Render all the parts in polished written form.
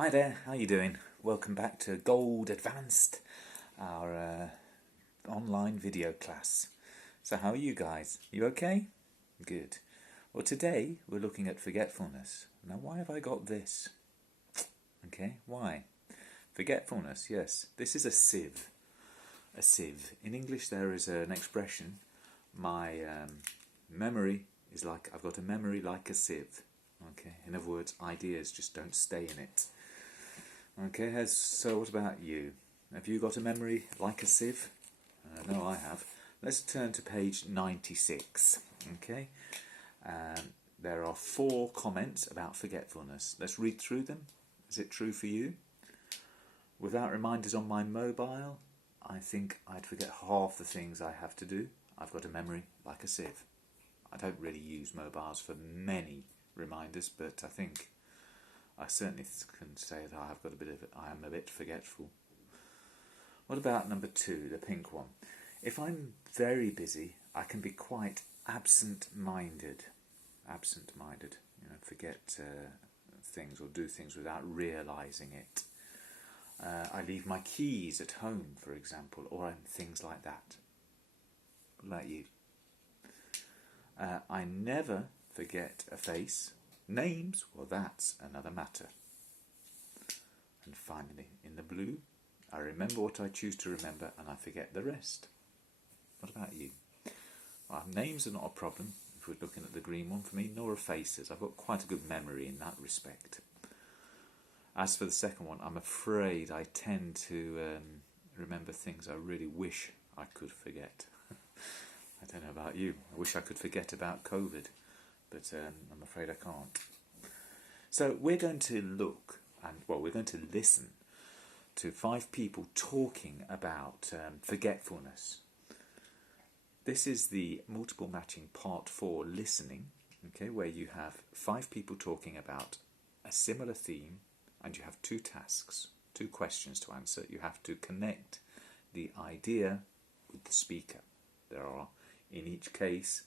Hi there, how you doing? Welcome back to Gold Advanced, our online video class. So how are you guys? You okay? Good. Well, today we're looking at forgetfulness. Now, why have I got this? Okay, why? Forgetfulness, yes. This is a sieve. A sieve. In English there is an expression, my memory is like, I've got a memory like a sieve. Okay, in other words, ideas just don't stay in it. Okay, so what about you? Have you got a memory like a sieve? No, I have. Let's turn to page 96. Okay, there are 4 comments about forgetfulness. Let's read through them. Is it true for you? Without reminders on my mobile, I think I'd forget half the things I have to do. I've got a memory like a sieve. I don't really use mobiles for many reminders, but I certainly can say that I am a bit forgetful. What about number 2, the pink one? If I'm very busy, I can be quite absent-minded. Absent-minded, forget things or do things without realising it. I leave my keys at home, for example, or things like that. What about you? I never forget a face. Names, well, that's another matter. And finally, in the blue, I remember what I choose to remember and I forget the rest. What about you? Well, names are not a problem if we're looking at the green one for me, nor are faces. I've got quite a good memory in that respect. As for the second one, I'm afraid I tend to remember things I really wish I could forget. I don't know about you. I wish I could forget about COVID, but I'm afraid I can't. So we're going to we're going to listen to 5 people talking about forgetfulness. This is the multiple matching part 4 listening, okay, where you have 5 people talking about a similar theme and you have 2 tasks, 2 questions to answer. You have to connect the idea with the speaker. There are, in each case,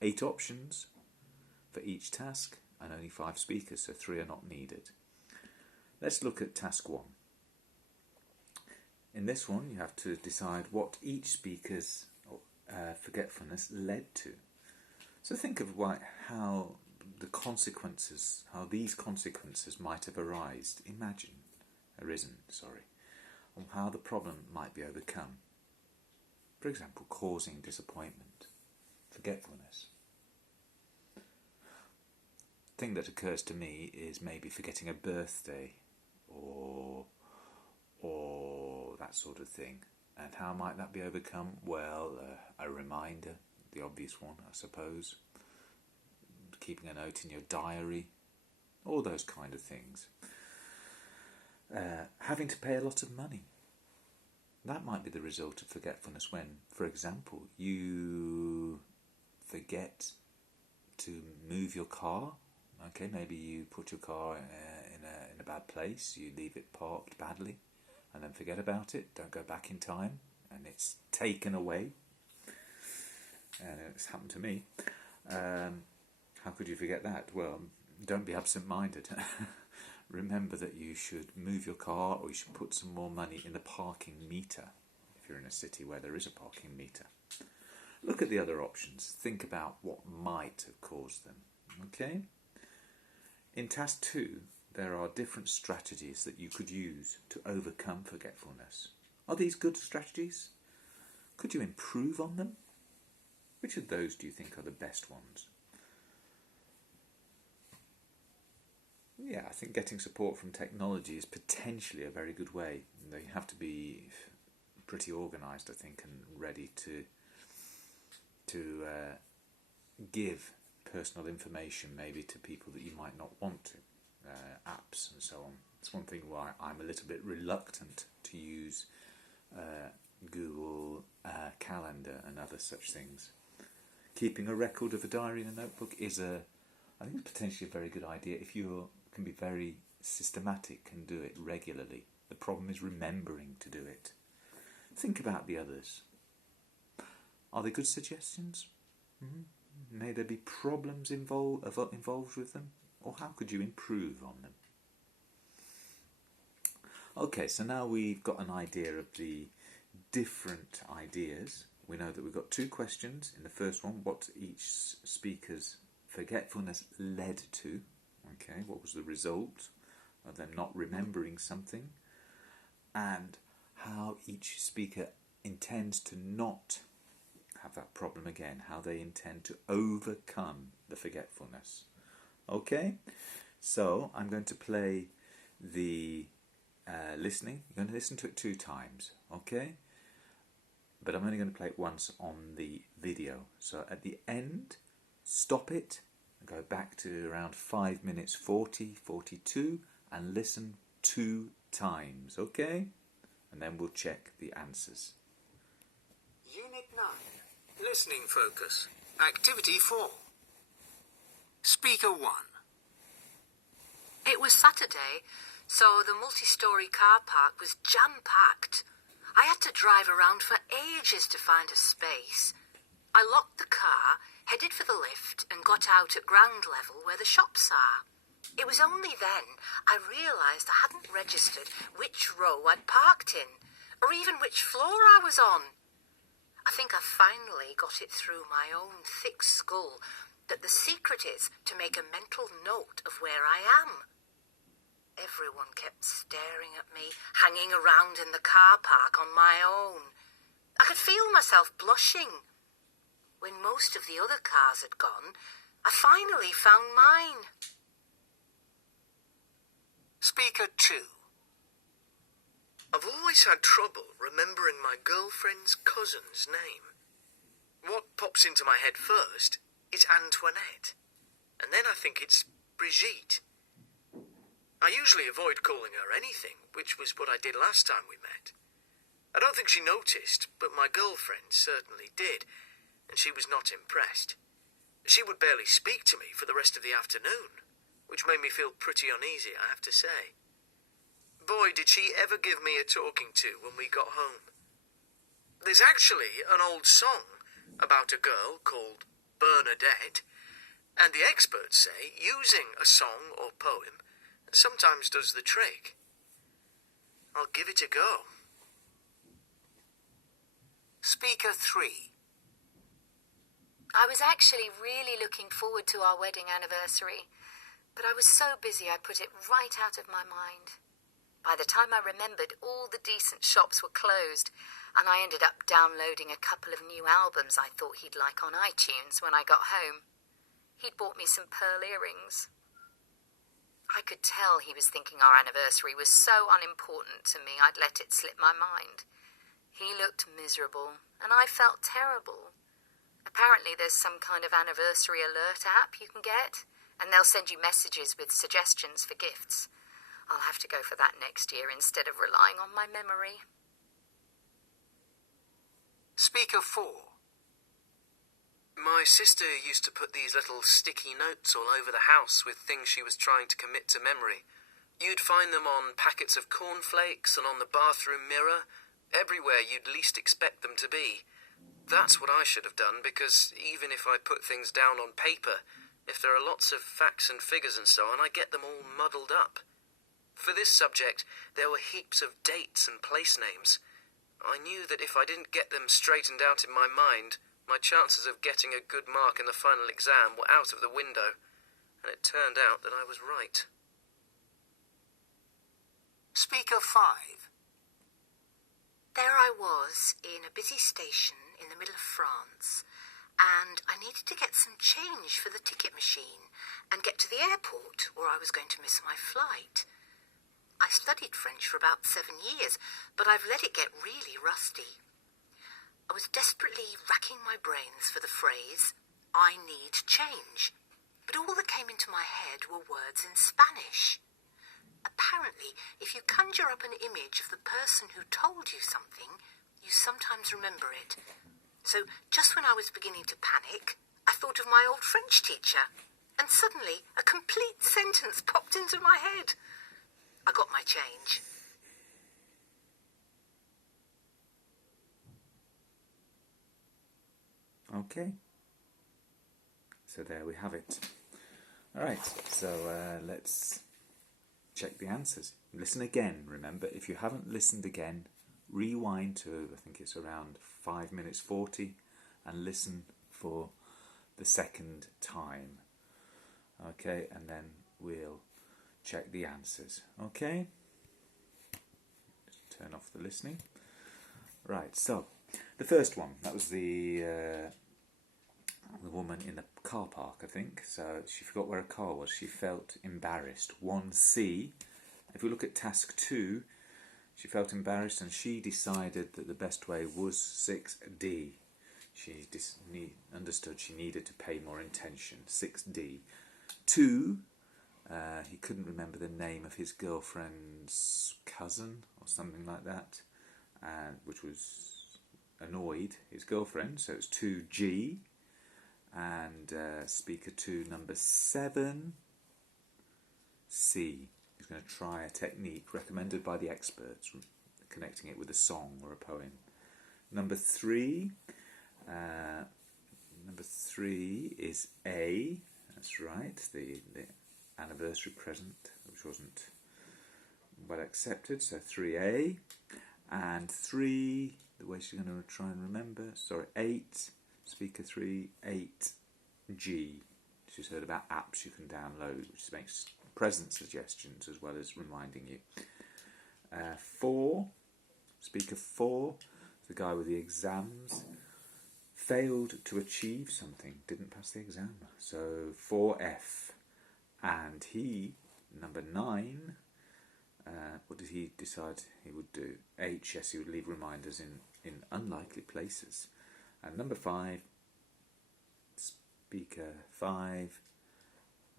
8 options for each task and only 5 speakers, so 3 are not needed. Let's look at task 1. In this one, you have to decide what each speaker's forgetfulness led to. So think of how these consequences might have arisen, and how the problem might be overcome. For example, causing disappointment, forgetfulness. The thing that occurs to me is maybe forgetting a birthday or that sort of thing. And how might that be overcome? Well, a reminder, the obvious one, I suppose. Keeping a note in your diary, all those kind of things. Having to pay a lot of money. That might be the result of forgetfulness when, for example, you forget to move your car. Okay, maybe you put your car in a bad place, you leave it parked badly, and then forget about it, don't go back in time, and it's taken away. And it's happened to me. How could you forget that? Well, don't be absent-minded. Remember that you should move your car, or you should put some more money in the parking meter, if you're in a city where there is a parking meter. Look at the other options. Think about what might have caused them. Okay? In task 2, there are different strategies that you could use to overcome forgetfulness. Are these good strategies? Could you improve on them? Which of those do you think are the best ones? Yeah, I think getting support from technology is potentially a very good way. You have to be pretty organised, I think, and ready to give personal information maybe to people that you might not want to. Apps and so on. It's one thing why I'm a little bit reluctant to use Google Calendar and other such things. Keeping a record of a diary in a notebook is I think it's potentially a very good idea if you can be very systematic and do it regularly. The problem is remembering to do it. Think about the others. Are they good suggestions? May there be problems involved with them? Or how could you improve on them? Okay, so now we've got an idea of the different ideas. We know that we've got two questions. In the first one, what each speaker's forgetfulness led to. Okay, what was the result of them not remembering something? And how each speaker intends to not have that problem again, how they intend to overcome the forgetfulness. Okay, so I'm going to play the listening. You're going to listen to it 2 times, okay? But I'm only going to play it once on the video. So at the end, stop it, and go back to around 5 minutes 40, 42, and listen 2 times, okay? And then we'll check the answers. Unit 9. Listening focus. Activity 4. Speaker 1. It was Saturday, so the multi-storey car park was jam-packed. I had to drive around for ages to find a space. I locked the car, headed for the lift, and got out at ground level where the shops are. It was only then I realised I hadn't registered which row I'd parked in, or even which floor I was on. I think I finally got it through my own thick skull that the secret is to make a mental note of where I am. Everyone kept staring at me, hanging around in the car park on my own. I could feel myself blushing. When most of the other cars had gone, I finally found mine. Speaker 2. I've always had trouble remembering my girlfriend's cousin's name. What pops into my head first is Antoinette, and then I think it's Brigitte. I usually avoid calling her anything, which was what I did last time we met. I don't think she noticed, but my girlfriend certainly did, and she was not impressed. She would barely speak to me for the rest of the afternoon, which made me feel pretty uneasy, I have to say. Boy, did she ever give me a talking to when we got home. There's actually an old song about a girl called Bernadette, and the experts say using a song or poem sometimes does the trick. I'll give it a go. Speaker 3. I was actually really looking forward to our wedding anniversary, but I was so busy I put it right out of my mind. By the time I remembered, all the decent shops were closed, and I ended up downloading a couple of new albums I thought he'd like on iTunes when I got home. He'd bought me some pearl earrings. I could tell he was thinking our anniversary was so unimportant to me I'd let it slip my mind. He looked miserable, and I felt terrible. Apparently there's some kind of anniversary alert app you can get, and they'll send you messages with suggestions for gifts. I'll have to go for that next year instead of relying on my memory. Speaker 4. My sister used to put these little sticky notes all over the house with things she was trying to commit to memory. You'd find them on packets of cornflakes and on the bathroom mirror, everywhere you'd least expect them to be. That's what I should have done, because even if I put things down on paper, if there are lots of facts and figures and so on, I get them all muddled up. For this subject, there were heaps of dates and place names. I knew that if I didn't get them straightened out in my mind, my chances of getting a good mark in the final exam were out of the window, and it turned out that I was right. Speaker 5. There I was in a busy station in the middle of France, and I needed to get some change for the ticket machine and get to the airport, or I was going to miss my flight. I studied French for about 7 years, but I've let it get really rusty. I was desperately racking my brains for the phrase, "I need change," but all that came into my head were words in Spanish. Apparently, if you conjure up an image of the person who told you something, you sometimes remember it. So just when I was beginning to panic, I thought of my old French teacher, and suddenly a complete sentence popped into my head. I got my change. Okay. So there we have it. Alright, so let's check the answers. Listen again, remember. If you haven't listened again, rewind to, I think it's around 5 minutes 40, and listen for the second time. Okay, and then we'll check the answers. Okay? Just turn off the listening. Right, so the first one, that was the woman in the car park, I think. So she forgot where her car was. She felt embarrassed. 1C. If we look at task 2, she felt embarrassed and she decided that the best way was 6D. She understood she needed to pay more attention. 6D. 2, he couldn't remember the name of his girlfriend's cousin or something like that, which was annoyed his girlfriend, so it's 2G. And speaker 2, number 7, C. He's going to try a technique recommended by the experts, connecting it with a song or a poem. Number 3 is A. That's right, the anniversary present, which wasn't well accepted, so 3A. And 3, the way she's going to try and remember, 8, speaker 3, 8G. She's heard about apps you can download, which makes present suggestions as well as reminding you. 4, speaker 4, the guy with the exams, failed to achieve something, didn't pass the exam, so 4F. And he, number 9, what did he decide he would do? H, yes, he would leave reminders in unlikely places. And number 5, speaker 5,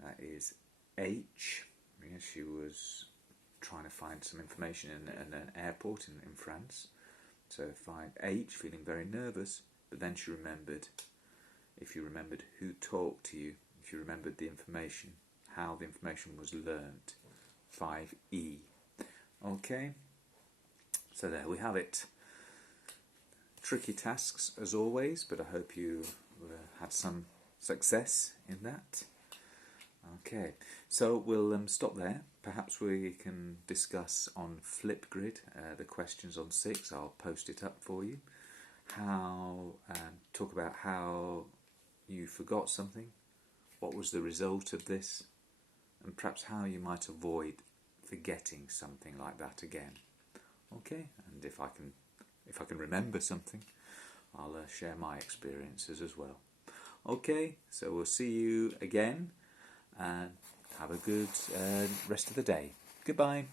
that is H. Yes, she was trying to find some information in an airport in France. So 5H, feeling very nervous, but then she remembered, if you remembered who talked to you, if you remembered the information, how the information was learnt. 5E. Okay, so there we have it. Tricky tasks as always, but I hope you had some success in that. Okay, so we'll stop there. Perhaps we can discuss on Flipgrid the questions on 6. I'll post it up for you. Talk about how you forgot something, what was the result of this, and perhaps how you might avoid forgetting something like that again. Okay, and if I can remember something, I'll share my experiences as well. Okay, so we'll see you again, and have a good rest of the day. Goodbye.